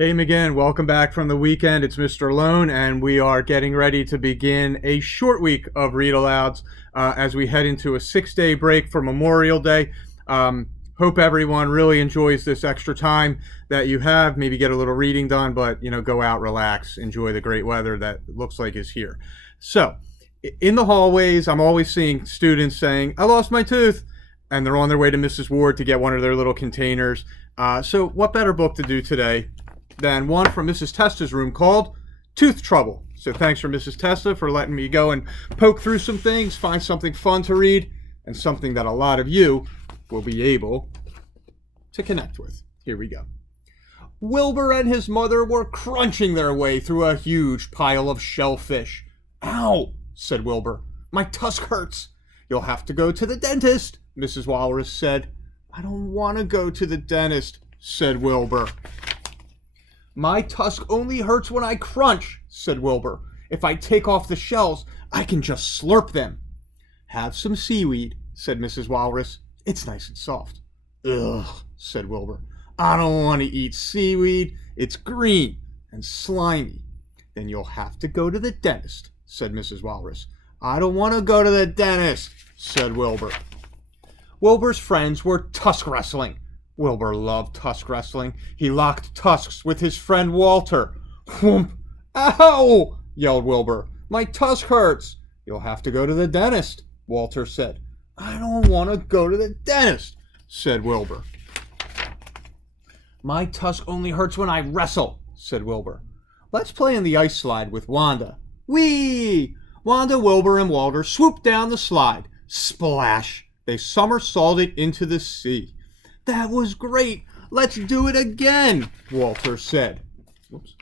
Hey again, welcome back from the weekend. It's Mr. Lohn, and we are getting ready to begin a short week of read alouds as we head into a 6-day break for Memorial Day. Hope everyone really enjoys this extra time that you have. Maybe get a little reading done, but go out, relax, enjoy the great weather that looks like is here. So, in the hallways, I'm always seeing students saying, "I lost my tooth," and they're on their way to Mrs. Ward to get one of their little containers. So, what better book to do today than one from Mrs. Testa's room called Tooth Trouble. So thanks for Mrs. Testa for letting me go and poke through some things, find something fun to read, and something that a lot of you will be able to connect with. Here we go. Wilbur and his mother were crunching their way through a huge pile of shellfish. "Ow," said Wilbur. "My tusk hurts." "You'll have to go to the dentist," Mrs. Walrus said. "I don't want to go to the dentist," said Wilbur. "My tusk only hurts when I crunch," said Wilbur. "If I take off the shells, I can just slurp them." "Have some seaweed," said Mrs. Walrus. "It's nice and soft." "Ugh," said Wilbur. "I don't want to eat seaweed. It's green and slimy." "Then you'll have to go to the dentist," said Mrs. Walrus. "I don't want to go to the dentist," said Wilbur. Wilbur's friends were tusk wrestling. Wilbur loved tusk wrestling. He locked tusks with his friend Walter. "Whoomp! Ow!" yelled Wilbur. "My tusk hurts." "You'll have to go to the dentist," Walter said. "I don't want to go to the dentist," said Wilbur. "My tusk only hurts when I wrestle," said Wilbur. "Let's play in the ice slide with Wanda." Whee! Wanda, Wilbur, and Walter swooped down the slide. Splash! They somersaulted into the sea. "That was great! Let's do it again," Walter said. Whoops.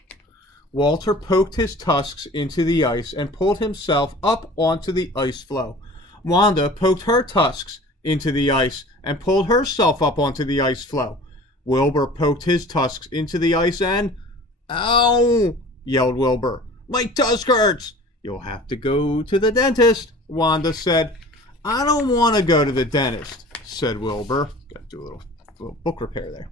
Walter poked his tusks into the ice and pulled himself up onto the ice floe. Wanda poked her tusks into the ice and pulled herself up onto the ice floe. Wilbur poked his tusks into the ice and... "Ow!" yelled Wilbur. "My tusk hurts." "You'll have to go to the dentist," Wanda said. "I don't want to go to the dentist," said Wilbur. Got to do a little book repair there.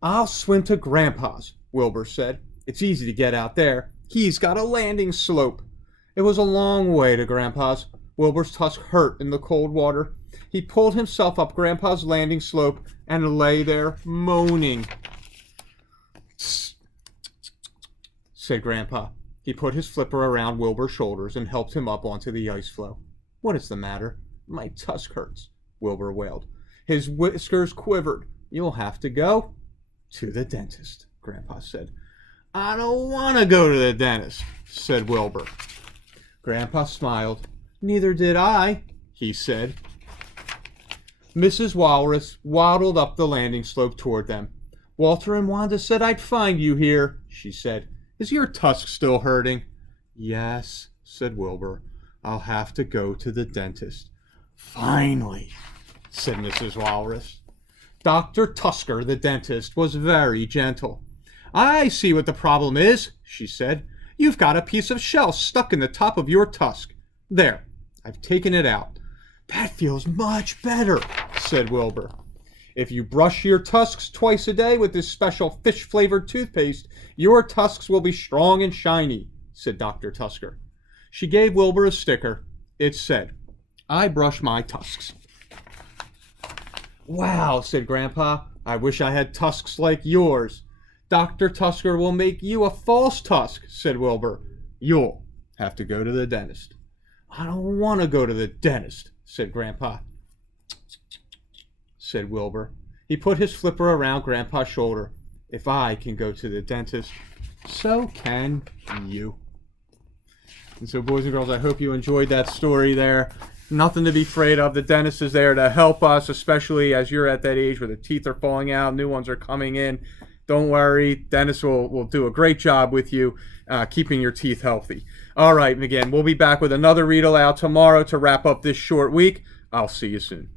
"I'll swim to Grandpa's," Wilbur said. "It's easy to get out there. He's got a landing slope." It was a long way to Grandpa's. Wilbur's tusk hurt in the cold water. He pulled himself up Grandpa's landing slope and lay there moaning. "Tss," said Grandpa. He put his flipper around Wilbur's shoulders and helped him up onto the ice floe. "What is the matter?" "My tusk hurts," Wilbur wailed. His whiskers quivered. "You'll have to go to the dentist," Grandpa said. "I don't want to go to the dentist," said Wilbur. Grandpa smiled. "Neither did I," he said. Mrs. Walrus waddled up the landing slope toward them. "Walter and Wanda said I'd find you here," she said. "Is your tusk still hurting?" "Yes," said Wilbur. "I'll have to go to the dentist." "Finally," said Mrs. Walrus. Dr. Tusker, the dentist, was very gentle. "I see what the problem is," she said. "You've got a piece of shell stuck in the top of your tusk. There, I've taken it out." "That feels much better," said Wilbur. "If you brush your tusks twice a day with this special fish-flavored toothpaste, your tusks will be strong and shiny," said Dr. Tusker. She gave Wilbur a sticker. It said, "I brush my tusks." "Wow," said Grandpa. "I wish I had tusks like yours." "Dr. Tusker will make you a false tusk," said Wilbur. "You'll have to go to the dentist." "I don't want to go to the dentist," said Grandpa. Said Wilbur. He put his flipper around Grandpa's shoulder. "If I can go to the dentist, so can you." And so, boys and girls, I hope you enjoyed that story there. Nothing to be afraid of. The dentist is there to help us, especially as you're at that age where the teeth are falling out, new ones are coming in. Don't worry. Dentists will do a great job with you, keeping your teeth healthy. All right, and again, we'll be back with another read aloud tomorrow to wrap up this short week. I'll see you soon.